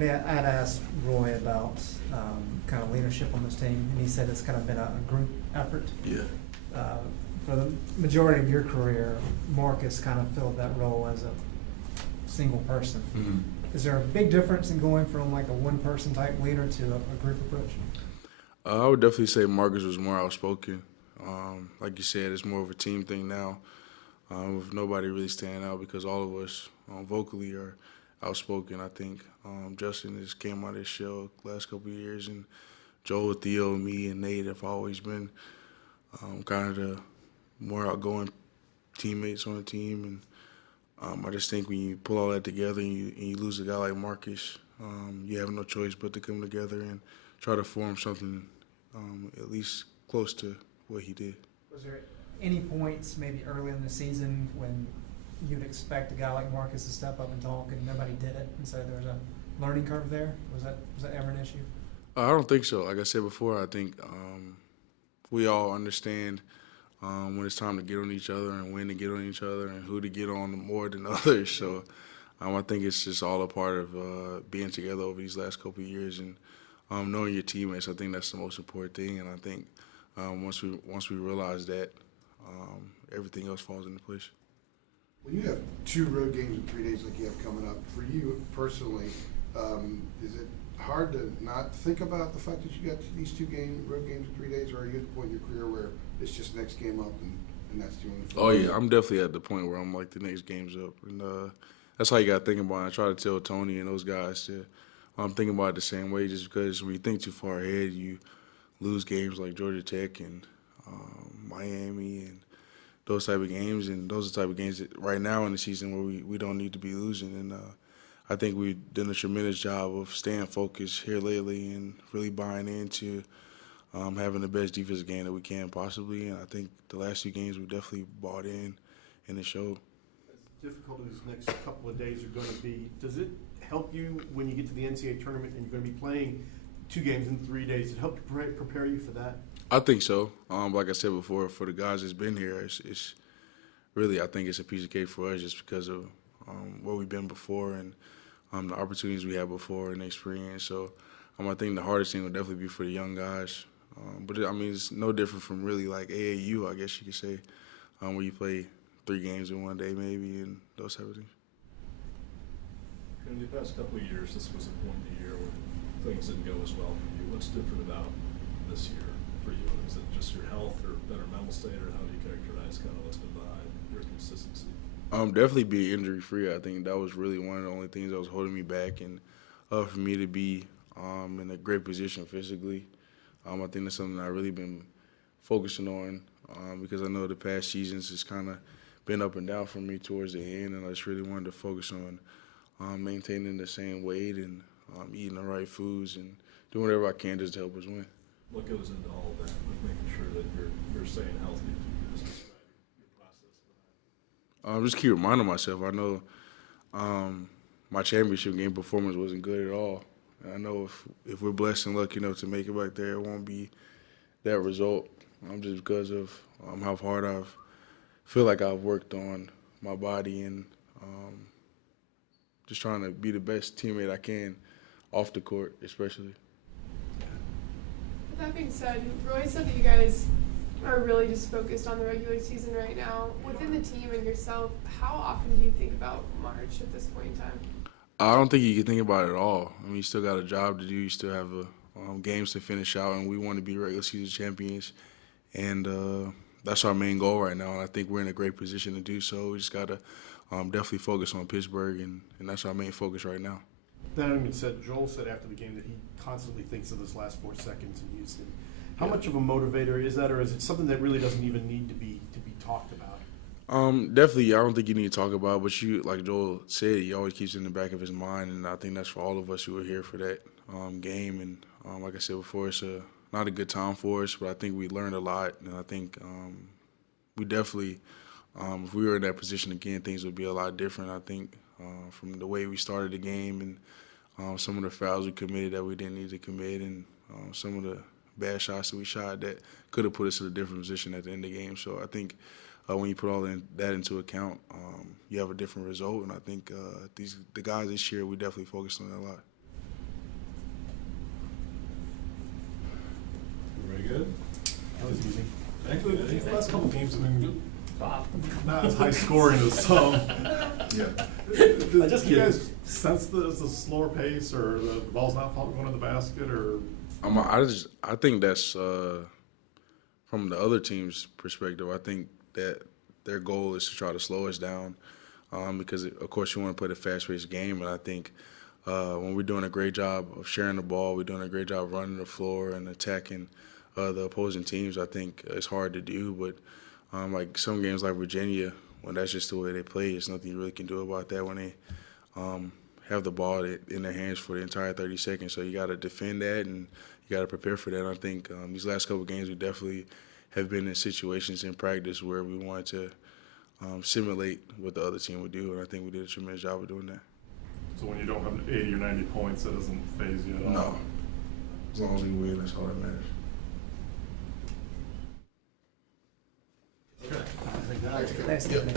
I had asked Roy about kind of leadership on this team, and he said it's kind of been a group effort. Yeah. For the majority of your career, Marcus kind of filled that role as a single person. Mm-hmm. Is there a big difference in going from like a one-person type leader to a group approach? I would definitely say Marcus was more outspoken. Like you said, it's more of a team thing now, with nobody really standing out because all of us vocally are outspoken. I think Justin just came out of his shell the last couple of years, and Joel, Theo, me, and Nate have always been kind of the more outgoing teammates on the team. And I just think when you pull all that together and you lose a guy like Marcus, you have no choice but to come together and try to form something at least close to what he did. Was there any points maybe early in the season when you'd expect a guy like Marcus to step up and talk and nobody did it, and so there was a learning curve there? Was that ever an issue? I don't think so. Like I said before, I think we all understand when it's time to get on each other and when to get on each other and who to get on more than others. So I think it's just all a part of being together over these last couple of years and knowing your teammates. I think that's the most important thing, and I think once we realize that, everything else falls into place. When you have 2 road games in 3 days like you have coming up, for you personally, is it hard to not think about the fact that you got these 2 road games in 3 days, or are you at the point in your career where it's just next game up and that's the only thing? Oh, yeah, I'm definitely at the point where I'm like the next game's up. And that's how you got to think about it. I try to tell Tony and those guys to think about it the same way, just because when you think too far ahead, you lose games like Georgia Tech and Miami and those type of games. And those are the type of games that right now in the season where we don't need to be losing. And I think we've done a tremendous job of staying focused here lately and really buying into having the best defensive game that we can possibly. And I think the last 2 games we definitely bought in, and it showed. As difficult as these next couple of days are going to be, does it help you when you get to the NCAA tournament and you're going to be playing 2 games in 3 days? Does it help to prepare you for that? I think so. Like I said before, for the guys that's been here, it's really, I think it's a piece of cake for us just because of where we've been before and the opportunities we had before and the experience. So I think the hardest thing will definitely be for the young guys. But it's no different from really like AAU, I guess you could say, where you play 3 games in 1 day maybe and those type of things. In the past couple of years, this was a point in the year where things didn't go as well for you. What's different about this year for you? Is it just your health or better mental state, or how do you characterize kind of what's been behind your consistency? Definitely be injury free. I think that was really one of the only things that was holding me back, and for me to be in a great position physically, I think that's something I've really been focusing on because I know the past seasons has kind of been up and down for me towards the end, and I just really wanted to focus on maintaining the same weight and eating the right foods and doing whatever I can just to help us win. What goes into all of that, with making sure that you're staying healthy through this your process behind? Just keep reminding myself. I know my championship game performance wasn't good at all. And I know if we're blessed and lucky enough to make it back there, it won't be that result. Just because of how hard feel like I've worked on my body and just trying to be the best teammate I can off the court, especially. With that being said, Roy said that you guys are really just focused on the regular season right now. Within the team and yourself, how often do you think about March at this point in time? I don't think you can think about it at all. You still got a job to do. You still have games to finish out, and we want to be regular season champions. And that's our main goal right now, and I think we're in a great position to do so. We just got to definitely focus on Pittsburgh, and that's our main focus right now. That having been said, Joel said after the game that he constantly thinks of those last 4 seconds in Houston. How much of a motivator is that, or is it something that really doesn't even need to be talked about? Definitely, I don't think you need to talk about it, but like Joel said, he always keeps it in the back of his mind, and I think that's for all of us who are here for that game. And like I said before, it's not a good time for us, but I think we learned a lot, and I think we definitely, if we were in that position again, things would be a lot different. I think from the way we started the game and some of the fouls we committed that we didn't need to commit, and some of the bad shots that we shot that could have put us in a different position at the end of the game. So I think when you put all that into account, you have a different result. And I think the guys this year, we definitely focused on that a lot. That was easy. Actually, these last couple games have been not as high scoring as some. Yeah. Did you guys sense the slower pace, or the ball's not going in the basket, or? I think that's from the other team's perspective. I think that their goal is to try to slow us down because, of course, you want to play a fast-paced game. And I think when we're doing a great job of sharing the ball, we're doing a great job running the floor and attacking the opposing teams. I think it's hard to do, but like some games like Virginia, when that's just the way they play, there's nothing you really can do about that when they have the ball in their hands for the entire 30 seconds. So you got to defend that and you got to prepare for that. And I think these last couple of games we definitely have been in situations in practice where we wanted to simulate what the other team would do, and I think we did a tremendous job of doing that. So when you don't have 80 or 90 points, that doesn't phase you at all? No. As long as we win, that's all that matters. Thanks, David.